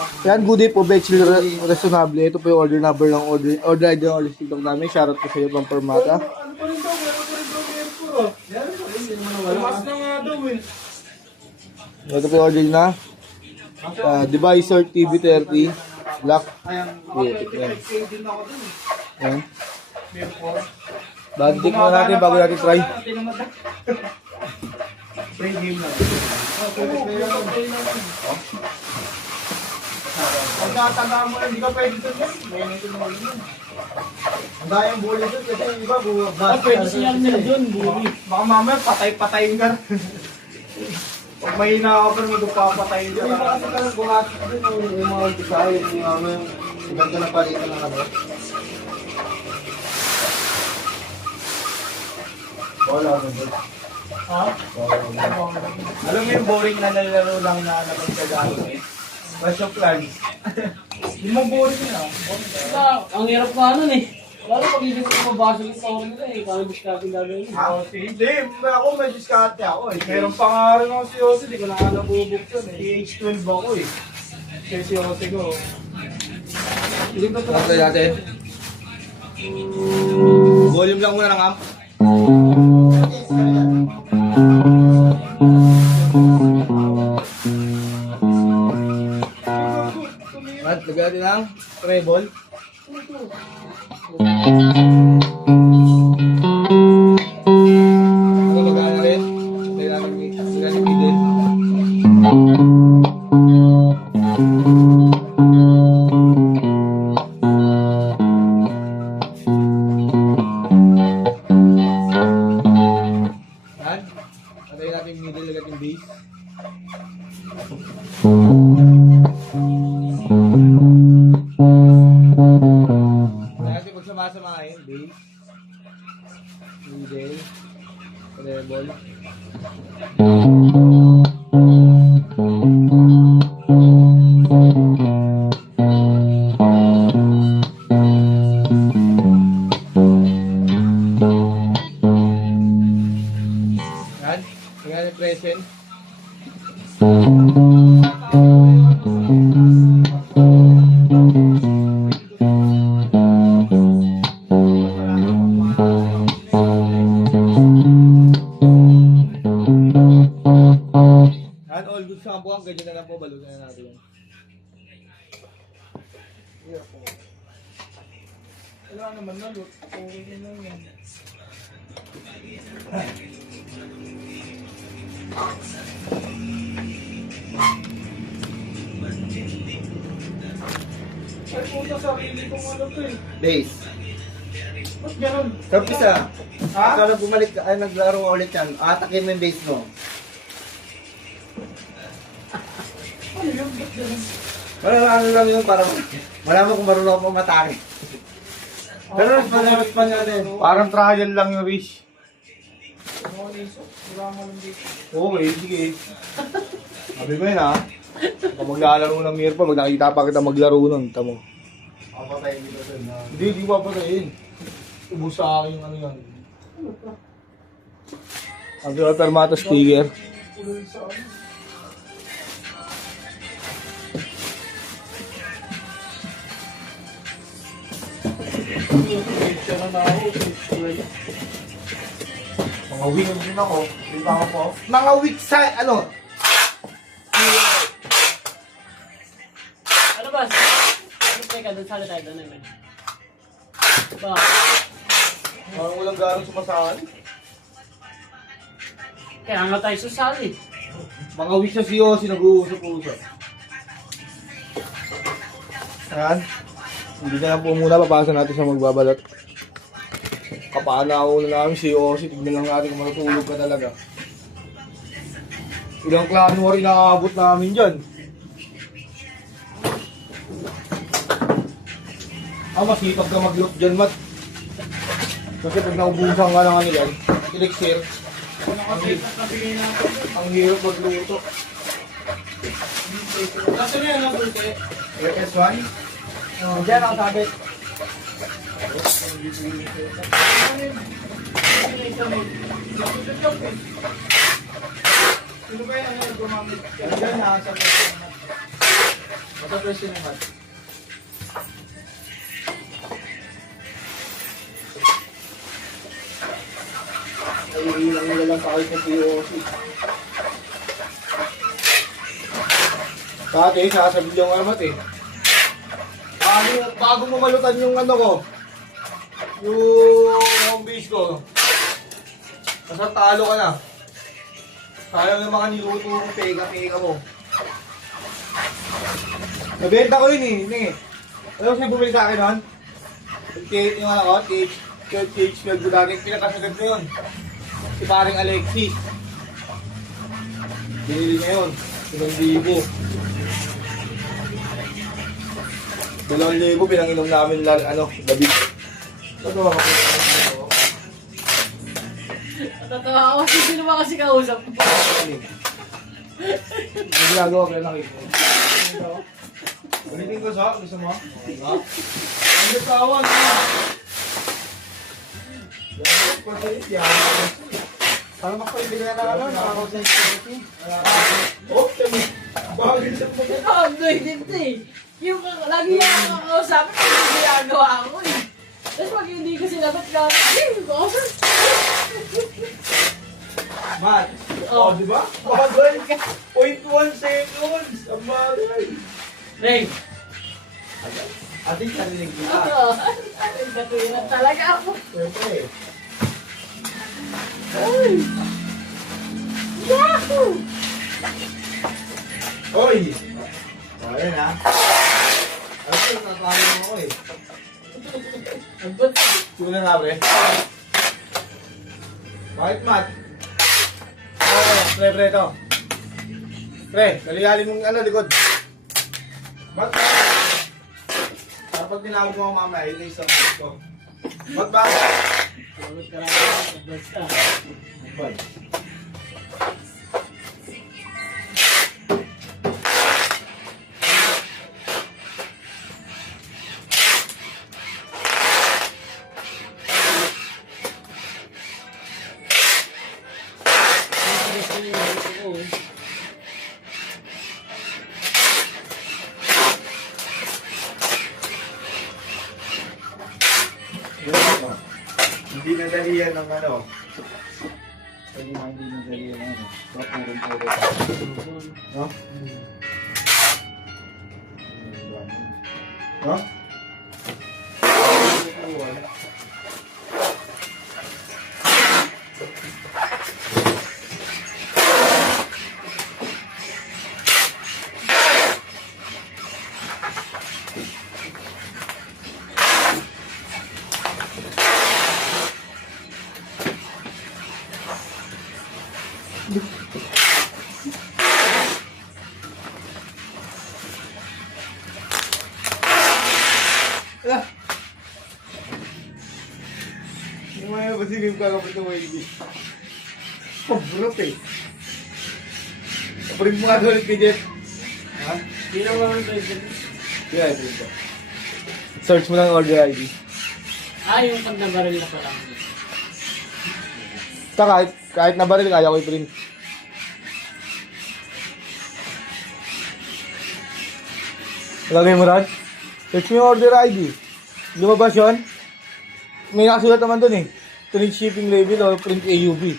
Yan, good day po, Betchel Resonable. Ito po yung order number ng order ID ng order TikTok namin. Shoutout po sa iyo, Pampermata. Ano pa rin daw? Meron pa rin daw airport. Tumas na nga daw eh. Ito po yung order na. Divisor TV30. Black. Yan. Yan. Banding muna natin bago natin try. Free game lang. Pag nakatandaan mo, hindi ka pwede doon yan. May nito naman yun. Ang dayang bully doon kasi yung iba buwag. Pwede siya nila doon, bully. Baka mamaya patay-patayin ka. Pag may nakakapal mo doon papatayin ka. Yung iba kasi ka bumatik doon yung mga design, yung mga ganda na palitan ng ano. Wala na doon. Ha? Alam mo yung boring na nalaro lang na napagsagaan eh? Clash of Clans. Hindi mo boring yun ah. Ang hirap nga nun eh. Lalo pag hindi ko mabasa yung power nila eh. Kaya gusto natin gagawin. Hindi, ako may diskarte ako eh. Meron pa nga rin ako si Jose, di ko na nga nabubuksan eh. PH12 ako eh. Kaya si Jose ko. Hindi ba ito? Try natin. Volume lang muna ng amp. At lagyan natin ng treble. Ito lagyan na rin. Lagyan natin middle. Yan. Lagyan natin middle, lagyan natin base. Natin pagsama-samahin, base, middle, treble. Yan, lagyan natin present. Yan, all good sa kampuhan. Ganyan na lang po, balutin na natin yan. Wala naman na loot. Okay lang yan. Ay puta, sarili kong ano to eh. Base. Ba't ganun? Sa umpisa, Ha? ikaw na bumalik, ay naglaro ka ulit yan, atakin mo yung base mo. Ano yun? Ba't ganun? Ano lang yun para malaman kung marunong ako matake. Pero response pa niya din. Parang trial lang yung Rish. Mga niso. Wala mo lang dito. Okay, sige. Sabi ko yun ha. Kung maglalaro ng mirror pa, pag nakita pa kita maglaro nun, tamo. Papatayin dito doon. Hindi, di ko papatayin. Ubus sa akin yung ano yan. Ang Pampermata sticker. Puloy sa ano. Siya na na ako. Mga wing din ako. Di ba ako po? Mga weak side, ano? Ano ba? Teka, doon sala tayo doon naman. Ba? Parang walang garang sumasahan. Kaya nga tayo susali. Mga wing sa siyo, sinag-uusap-usap. Ayan. Hindi na lang po muna, papasa natin sa magbabalot. Kapana ako na namin si Osi, tignan lang natin kung matutulog ka talaga. Ilang clan war inaabot namin dyan. Masipag ka mag-loot dyan, Mat. Kasi pag naubusan ka ng ano yan, elixir, Nakasave na sabihin natin. ang hirap magluto. Nasa na yan ang dulce? PS1? Diyan ang sabi. Sino ba yan ang gumamit? Diyan na, sa Ito presyo naman. Ay, ilang nila lang sa akin sa POC. Dati, sasabi yung alamat eh. Bago mo malutan yung ano ko, yung home base ko, nasa talo ka na. Sayang yung mga niluto mong pega mo. Nabenta ko yun eh, hindi eh. Alam mo siya bumili sa akin nun? Yung ano ko, TH12 ko dati, pinakasagad ko yun. Si paring Alexis. Binili niya yun, 2,000. 2,000 pinanginom namin gabi. Ano ba ako? Natatawa ako kasi sino ba kasi kausap ko. Ang ginagawa ko yung nakita. Ulitin ko sa, gusto mo? Ang nagkawan na. Parang makapibigyan na ano, nakakonsensity. Oh, bagay sa mga. Ito, ang dito eh. Yung lagi yung kakausapin, yung ginagawa ko eh. Tapos pag hindi ko sinagot ka, Mat, oh, di ba? Bagay, 0.1 seconds. Ang bagay. Ray, Ating kanilig kita. natuloy talaga ako. Siyempre. Yahoo! Hoy! O, ayan ha. Ano ito, natalo mo ko eh. Agot. Sino na sabi? Bakit, Mat? Pre, ito. Pre, kalihalin mong likod. Ba't ba? Dapat tinawag mo mamaya, ito isang gusto. Ba't ba? Agot ka lang. Agot ka. Ba't? Hindi nadali yan ng ano. Hindi nadali yan ng ano. Puro-puro. No? No? Ngayon ba sige ka kapit ng wavy? Pabrot eh. Kapag mo nga ulit kay Jeff. Ha? Hindi naman pwede. Yeah, ito. Search mo lang order ID. Yung pag nabaril na pala. Ta kahit nabaril kaya ko i-print. Lagay mo Rad? Search mo yung order ID. Lumabas yun? May nakasulat naman dun eh. Print shipping label or print AUV.